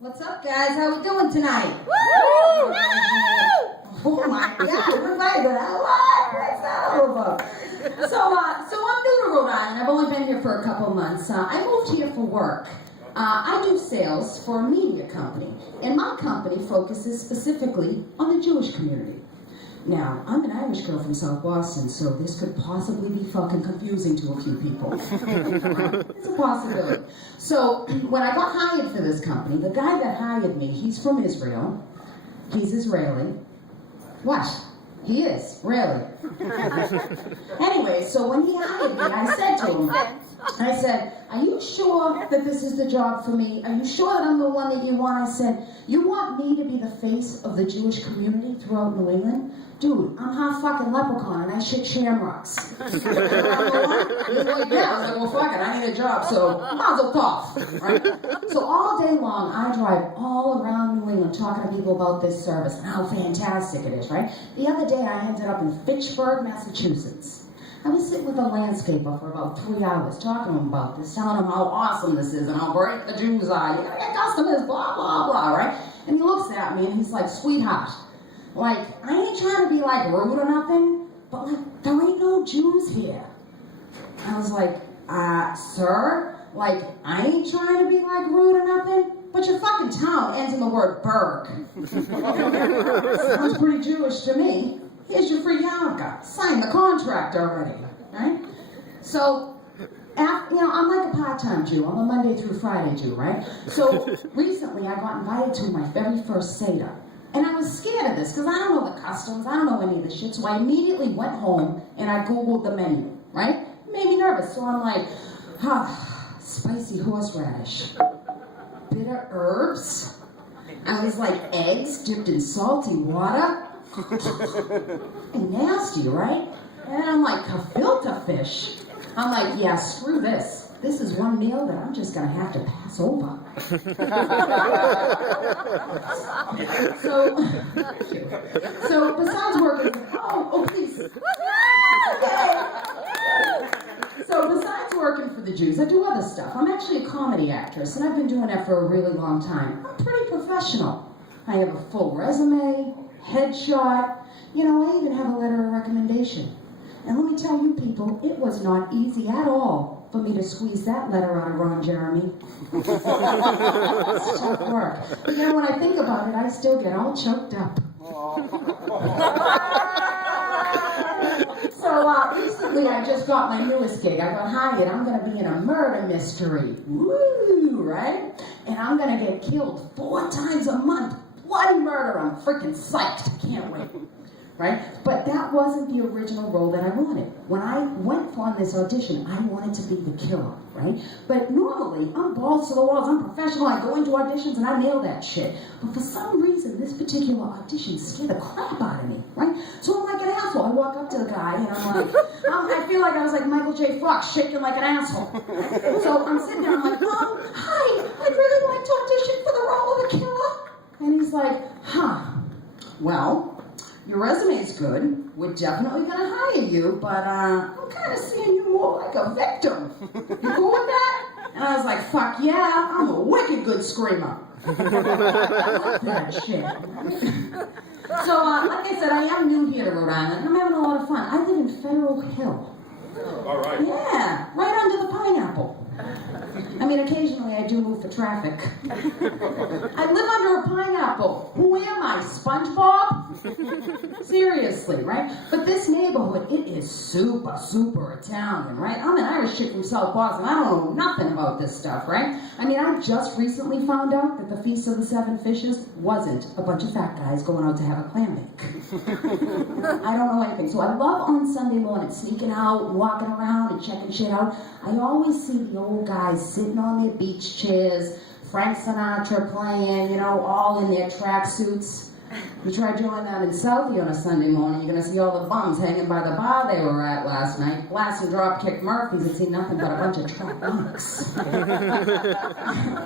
What's up, guys? How we doing tonight? Woo! Oh my God! Everybody, what's that all about? So I'm new to Rhode Island. I've only been here for a couple months. I moved here for work. I do sales for a media company, and my company focuses specifically on the Jewish community. Now, I'm an Irish girl from South Boston, so this could possibly be fucking confusing to a few people. It's a possibility. So, when I got hired for this company, the guy that hired me, he's from Israel. He's Israeli. What? He is, really. Anyway, so when he hired me, I said, are you sure that this is the job for me? Are you sure that I'm the one that you want? I said, you want me to be the face of the Jewish community throughout New England? Dude, I'm half fucking leprechaun and I shit shamrocks. He's like, yeah. I was like, well, fuck it, I need a job, so mazel tov, right? So all day long, I drive all around New England talking to people about this service and how fantastic it is, right? The other day, I ended up in Fitchburg, Massachusetts. I was sitting with a landscaper for about 3 hours talking to him about this, telling him how awesome this is and how great the Jews are. You gotta get customers, blah, blah, blah, right? And he looks at me and he's like, sweetheart, like, I ain't trying to be like rude or nothing, but like, there ain't no Jews here. I was like, sir, like, I ain't trying to be like rude or nothing, but your fucking town ends in the word berg. Sounds pretty Jewish to me. Here's your free yarmulke. Sign the contract already, right? So, I'm like a part-time Jew. I'm a Monday through Friday Jew, right? So, recently I got invited to my very first Seder. And I was scared of this, because I don't know the customs, I don't know any of the shit, so I immediately went home and I Googled the menu, right? It made me nervous, so I'm like, spicy horseradish, bitter herbs. I was like, eggs dipped in salty water. And nasty, right? And I'm like, gefilte fish. I'm like, yeah, screw this. This is one meal that I'm just gonna have to pass over. So besides working, please. Okay. So besides working for the Jews, I do other stuff. I'm actually a comedy actress, and I've been doing that for a really long time. I'm pretty professional. I have a full resume, headshot. I even have a letter of recommendation. And let me tell you people, it was not easy at all for me to squeeze that letter out of Ron Jeremy. It's tough work. But when I think about it, I still get all choked up. So recently I just got my newest gig. I got hired. I'm going to be in a murder mystery. Woo, right? And I'm going to get killed 4 times a month. Bloody murder. I'm freaking psyched. I can't wait. Right? But that wasn't the original role that I wanted. When I went on this audition, I wanted to be the killer, right? But normally, I'm balls to the walls, I'm professional, I go into auditions and I nail that shit. But for some reason, this particular audition scared the crap out of me, right? So I'm like an asshole. I walk up to the guy and I'm like, I feel like I was like Michael J. Fox, shaking like an asshole. So I'm sitting there, I'm like, hi, I'd really like to audition for the role of the killer. And he's like, well, your resume's good. We're definitely going to hire you, but I'm kind of seeing you more like a victim. You cool with that? And I was like, fuck yeah, I'm a wicked good screamer. That shit. So, like I said, I am new here to Rhode Island. I'm having a lot of fun. I live in Federal Hill. All right. Yeah, right under the pineapple. I mean, occasionally I do move for traffic. I live under a pineapple. Who am I, SpongeBob? Seriously, right? But this neighborhood, it is super, super Italian, right? I'm an Irish chick from South Boston. I don't know nothing about this stuff, right? I mean, I just recently found out that the Feast of the Seven Fishes wasn't a bunch of fat guys going out to have a clam bake. I don't know anything. So I love on Sunday morning sneaking out and walking around and checking shit out. I always see the old guys sitting on their beach chairs, Frank Sinatra playing, all in their tracksuits. You try doing that in Southie on a Sunday morning, you're going to see all the bums hanging by the bar they were at last night, blasting Dropkick Murphys and see nothing but a bunch of trap bunks.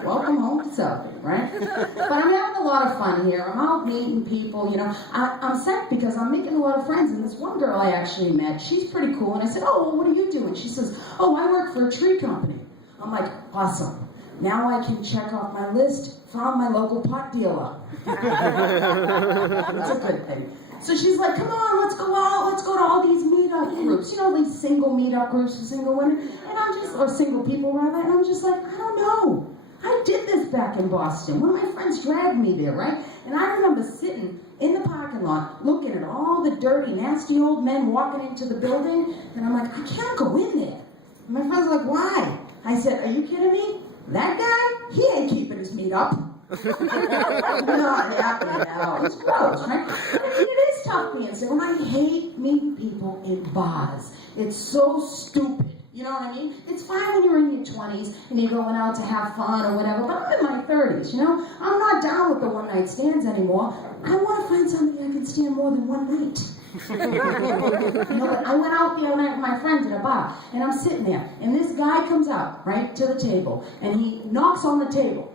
Welcome home to Southie, right? But I'm having a lot of fun here. I'm out meeting people, I'm sad because I'm making a lot of friends, and this one girl I actually met, she's pretty cool, and I said, oh, well, what do you do? And she says, oh, I work for a tree company. I'm like, awesome. Now I can check off my list, found my local pot dealer. That's a good thing. So she's like, come on, let's go out, let's go to all these meetup groups. You know, these single meetup groups for single women, and I'm just, or single people rather, and I'm just like, I don't know. I did this back in Boston. One of my friends dragged me there, right? And I remember sitting in the parking lot, looking at all the dirty, nasty old men walking into the building, and I'm like, I can't go in there. And my friend's like, why? I said, are you kidding me? That guy, he ain't keeping his meat up. Not happening now. It's gross, right? It is tough being single. I hate meeting people in bars. It's so stupid. You know what I mean? It's fine when you're in your 20s and you're going out to have fun or whatever, but I'm in my 30s, you know? I'm not down with the one-night stands anymore. I want to find somebody I can stand more than one night. You know, but I went out the other night with my friends at a bar, and I'm sitting there, and this guy comes out, right, to the table, and he knocks on the table.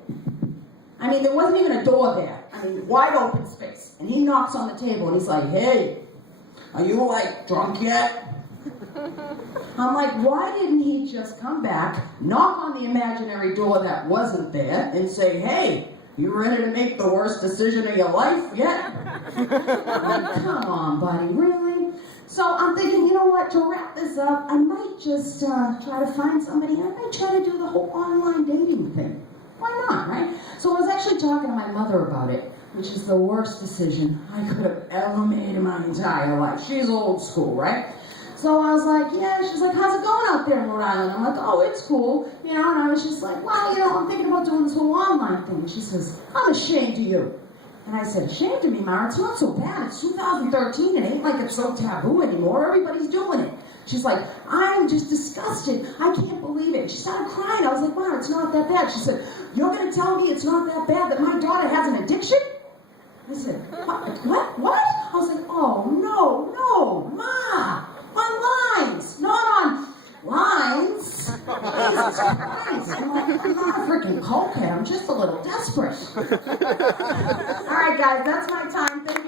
I mean, there wasn't even a door there. I mean, wide open space. And he knocks on the table, and he's like, hey, are you, like, drunk yet? I'm like, why didn't he just come back, knock on the imaginary door that wasn't there, and say, hey, you ready to make the worst decision of your life yet? I'm like, come on, buddy, really? So I'm thinking, you know what, to wrap this up, I might just try to find somebody, I might try to do the whole online dating thing. Why not, right? So I was actually talking to my mother about it, which is the worst decision I could have ever made in my entire life. She's old school, right? So I was like, yeah, she's like, how's it going out there in Rhode Island? I'm like, oh, it's cool, you know, and I was just like, well, you know, I'm thinking about doing this whole online thing. And she says, I'm ashamed of you. And I said, ashamed of me, Mara? It's not so bad. It's 2013. It ain't like it's so taboo anymore. Everybody's doing it. She's like, I'm just disgusted. I can't believe it. She started crying. I was like, Mara, it's not that bad. She said, you're going to tell me it's not that bad that my daughter has an addiction? I said, what? I was like, oh, no, Ma. On lines, not on lines. Jesus Christ. I'm like, I'm not a freaking cokehead. I'm just a little desperate. All right, guys, that's my time. Thank you.